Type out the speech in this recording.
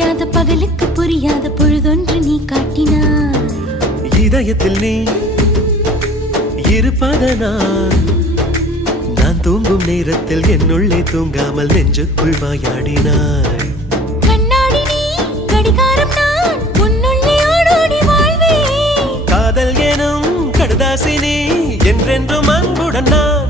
விடியாத பகலுக்கு புரியாத பொழுதொன்று நீ காட்டினாய். இதயத்தில் நீ இருப்பதனால் நான் தூங்கும் நேரத்தில் என்னுள்ளே தூங்காமல் நெஞ்சுக்குள் வாயாடினாய். கண்ணாடி நீ கடிகாரம் நான் உன்னுள்ளே ஓடோடி வாழ்வே. காதல் எனும் கடுதாசி நீ என்றென்றும் அன்புடன் நான்